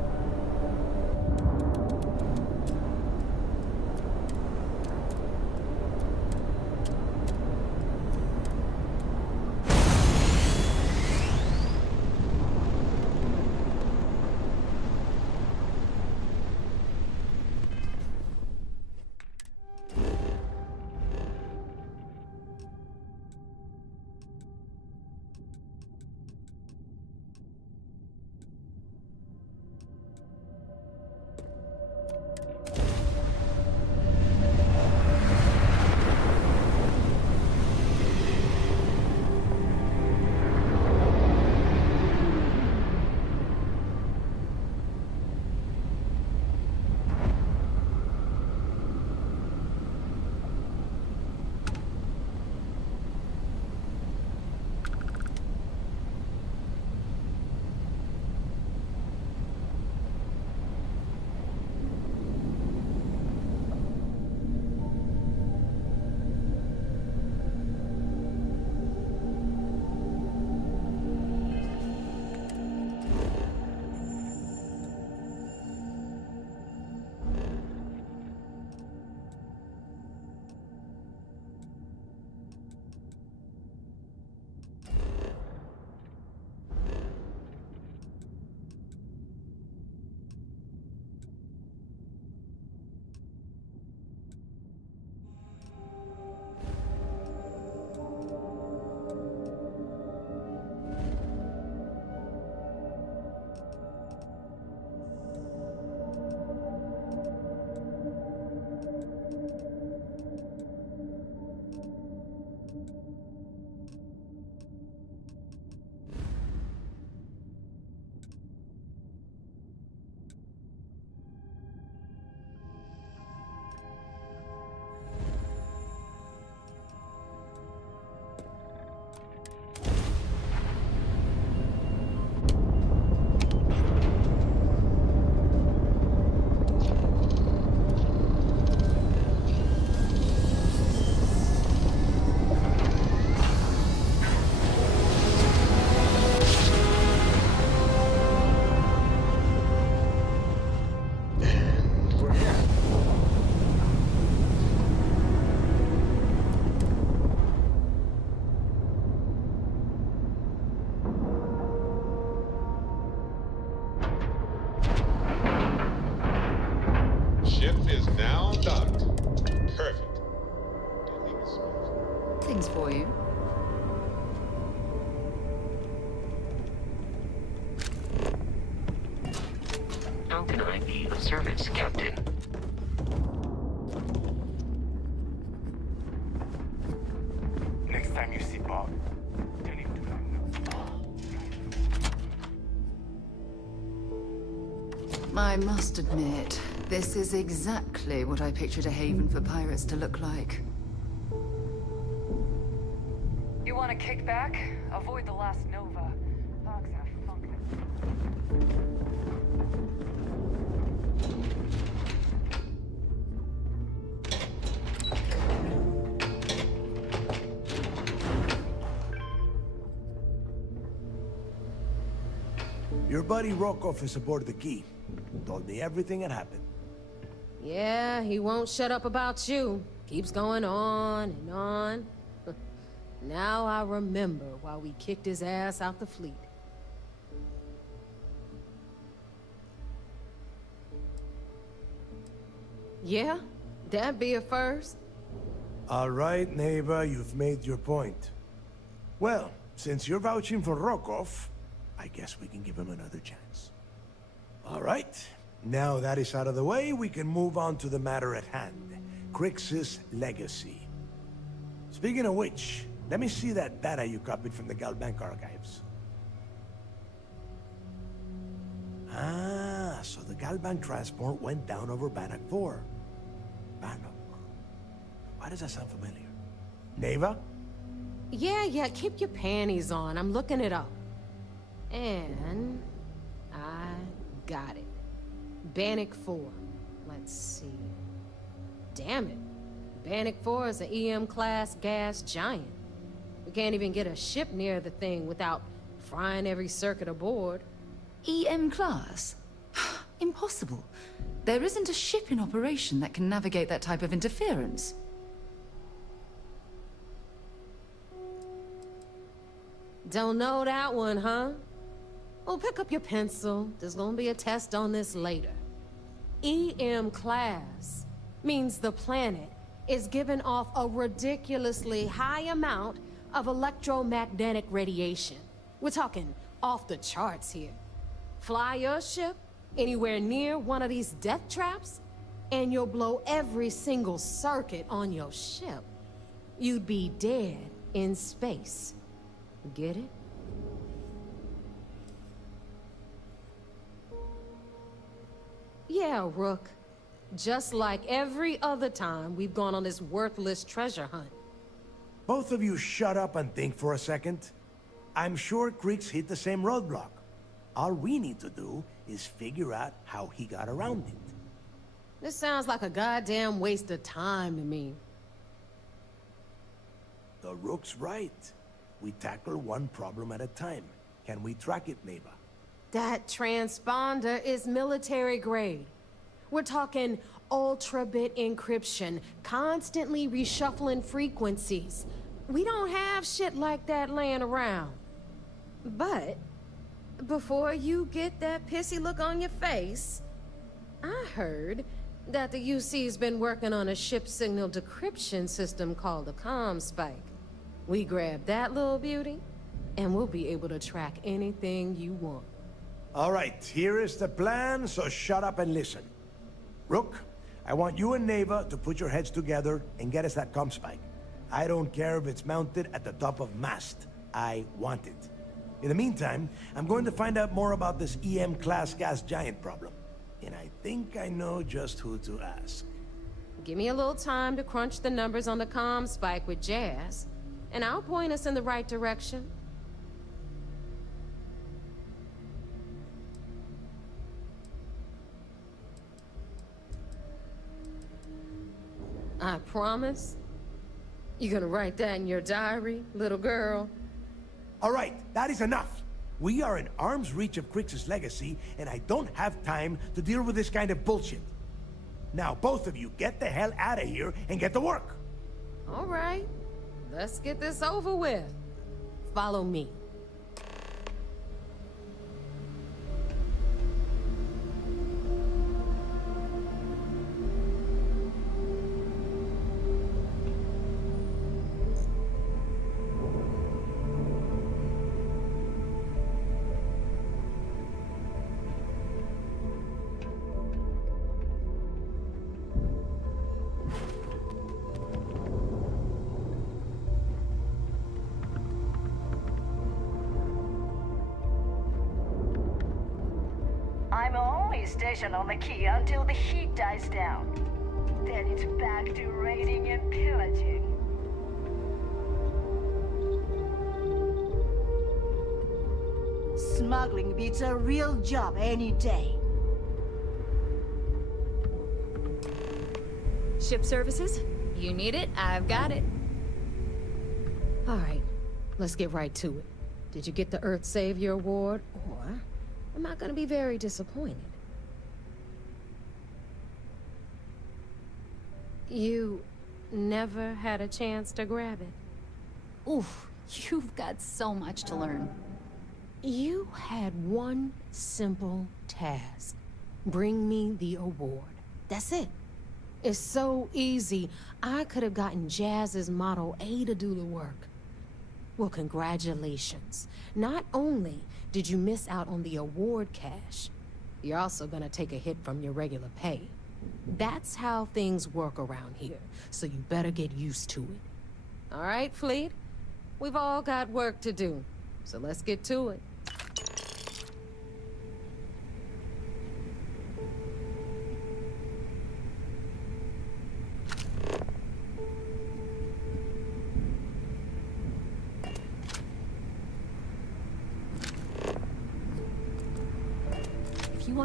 Ship is now docked. Perfect. Didn't even smell. Things for you. How can I be of service, Captain? Next time you see Bob, tell him to I must admit, this is exactly what I pictured a haven for pirates to look like. You want to kick back? Avoid the last Nova. Dog's in a funk. Your buddy Rokov is aboard the Key. Told me everything that happened. Yeah, he won't shut up about you. Keeps going on and on. Now I remember why we kicked his ass out the fleet. Yeah, that'd be a first. All right, neighbor, you've made your point. Well, since you're vouching for Rokov, I guess we can give him another chance. All right, now that is out of the way, we can move on to the matter at hand. Crix's legacy. Speaking of which, let me see that data you copied from the Galbank archives. Ah, So the Galban transport went down over Bannock 4. Bannock. Why does that sound familiar? Neva? Yeah, keep your panties on. I'm looking it up. And... I got it. Bannock 4. Let's see. Damn it. Bannock 4 is an EM-class gas giant. We can't even get a ship near the thing without frying every circuit aboard. EM class? Impossible. There isn't a ship in operation that can navigate that type of interference. Don't know that one, huh? Well, pick up your pencil. There's gonna be a test on this later. EM class means the planet is giving off a ridiculously high amount of electromagnetic radiation. We're talking off the charts here. Fly your ship anywhere near one of these death traps, and you'll blow every single circuit on your ship. You'd be dead in space. Get it? Yeah, Rook. Just like every other time we've gone on this worthless treasure hunt. Both of you shut up and think for a second. I'm sure Creeks hit the same roadblock. All we need to do is figure out how he got around it. This sounds like a goddamn waste of time to me. The Rook's right. We tackle one problem at a time. Can we track it, Neva? That transponder is military grade. We're talking ultra-bit encryption, constantly reshuffling frequencies. We don't have shit like that laying around. But, before you get that pissy look on your face, I heard that the UC's been working on a ship signal decryption system called the ComSpike. We grab that little beauty, and we'll be able to track anything you want. All right, here is the plan, so shut up and listen. Rook, I want you and Neva to put your heads together and get us that ComSpike. I don't care if it's mounted at the top of mast. I want it. In the meantime, I'm going to find out more about this EM-class gas giant problem. And I think I know just who to ask. Give me a little time to crunch the numbers on the ComSpike with Jazz, and I'll point us in the right direction. I promise. You gonna write that in your diary, little girl? All right, that is enough. We are in arm's reach of Crix's legacy, and I don't have time to deal with this kind of bullshit. Now, both of you, get the hell out of here and get to work. All right, let's get this over with. Follow me. I'm only stationed on the key until the heat dies down. Then it's back to raiding and pillaging. Smuggling beats a real job any day. Ship services? You need it, I've got it. All right, let's get right to it. Did you get the Earth Savior Award, or am I gonna be very disappointed? You never had a chance to grab it? Oof, you've got so much to learn. You had one simple task. Bring me the award. That's it. It's so easy. I could have gotten Jazz's Model A to do the work. Well, congratulations. Not only did you miss out on the award cash, you're also gonna take a hit from your regular pay. That's how things work around here, so you better get used to it. All right, Fleet? We've all got work to do, so let's get to it.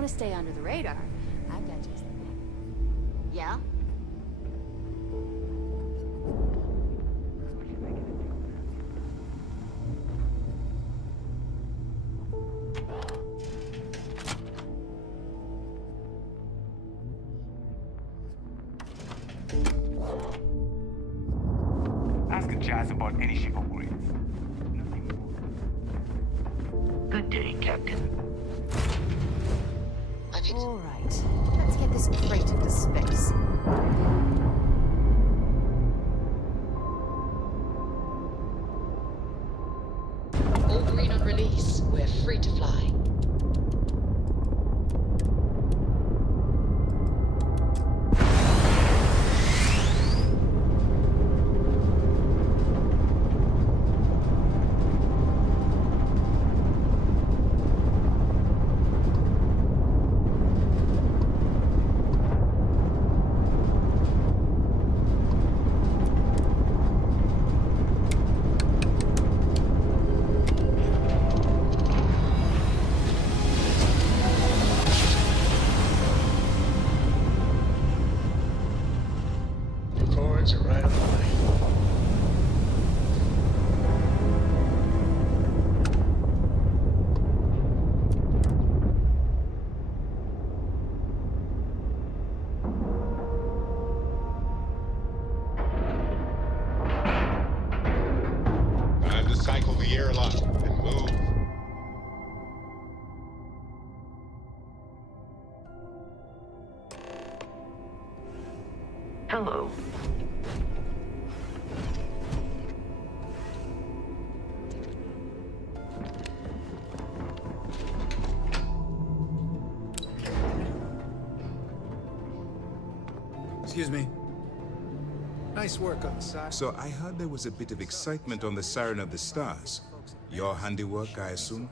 to stay under the radar, I've got just the thing. Yeah? Ask Jazz about any ship upgrades. Good day, Captain. All right, let's get this crate into space. All green on release. We're free to fly. Reports are right on the way. Time to cycle the airlock and move. Hello. Excuse me. Nice work on the side. So I heard there was a bit of excitement on the Siren of the Stars. Your handiwork, I assume?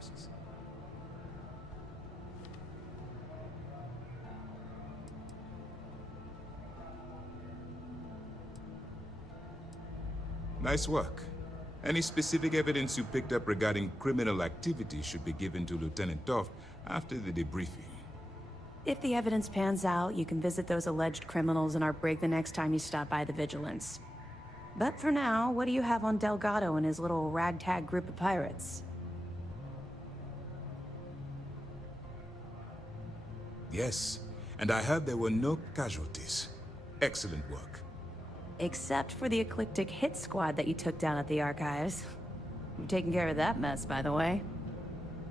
Nice work. Any specific evidence you picked up regarding criminal activity should be given to Lieutenant Toft after the debriefing. If the evidence pans out, you can visit those alleged criminals in our brig the next time you stop by the Vigilance. But for now, what do you have on Delgado and his little ragtag group of pirates? Yes, and I heard there were no casualties. Excellent work. Except for the eclectic hit squad that you took down at the archives. You're taking care of that mess, by the way.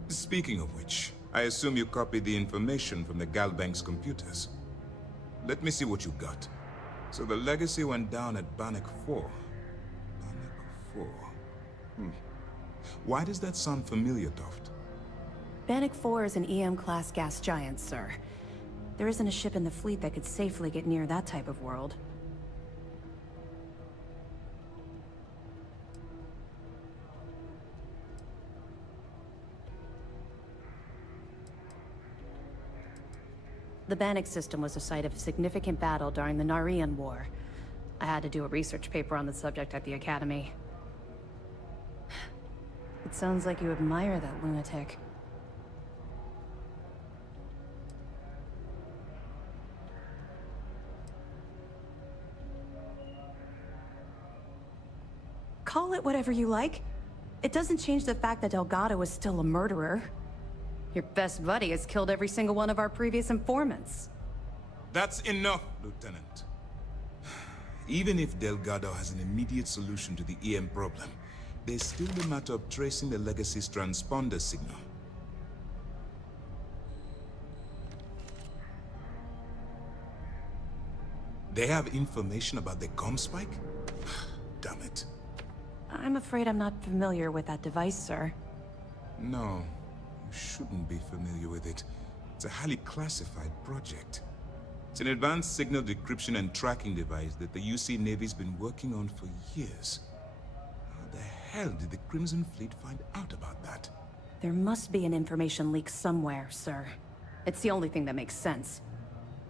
Speaking of which, I assume you copied the information from the Galbank's computers. Let me see what you got. So the Legacy went down at Bannock 4. Bannock 4. Why does that sound familiar, Toft? Bannock 4 is an EM-class gas giant, sir. There isn't a ship in the fleet that could safely get near that type of world. The Bannock system was the site of a significant battle during the Narian War. I had to do a research paper on the subject at the Academy. It sounds like you admire that lunatic. Call it whatever you like. It doesn't change the fact that Delgado is still a murderer. Your best buddy has killed every single one of our previous informants. That's enough, Lieutenant. Even if Delgado has an immediate solution to the EM problem, there's still the matter of tracing the Legacy's transponder signal. They have information about the comm spike? Damn it. I'm afraid I'm not familiar with that device, sir. No, you shouldn't be familiar with it. It's a highly classified project. It's an advanced signal decryption and tracking device that the UC Navy's been working on for years. How the hell did the Crimson Fleet find out about that? There must be an information leak somewhere, sir. It's the only thing that makes sense.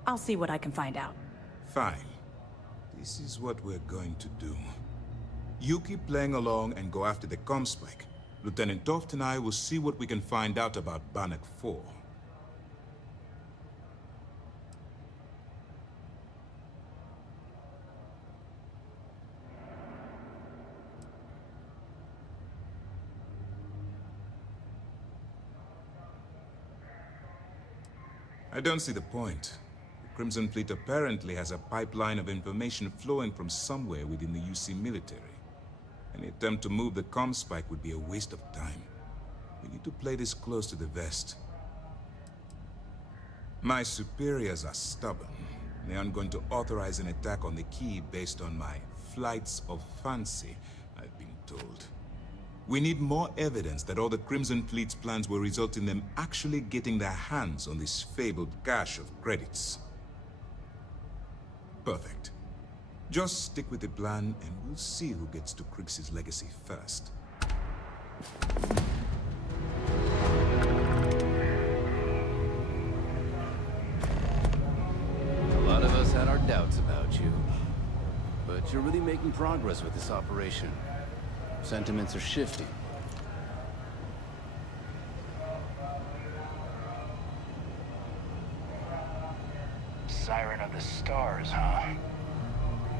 I'll see what I can find out. Fine. This is what we're going to do. You keep playing along and go after the comm spike. Lieutenant Toft and I will see what we can find out about Bannock 4. I don't see the point. The Crimson Fleet apparently has a pipeline of information flowing from somewhere within the UC military. Any attempt to move the comm spike would be a waste of time. We need to play this close to the vest. My superiors are stubborn. They aren't going to authorize an attack on the key based on my flights of fancy, I've been told. We need more evidence that all the Crimson Fleet's plans will result in them actually getting their hands on this fabled cache of credits. Perfect. Just stick with the plan and we'll see who gets to Krix's legacy first. A lot of us had our doubts about you. But you're really making progress with this operation. Sentiments are shifting. Siren of the Stars, huh?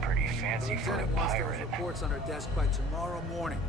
Pretty fancy for a Lieutenant wants those pirate. reports on her desk by tomorrow morning.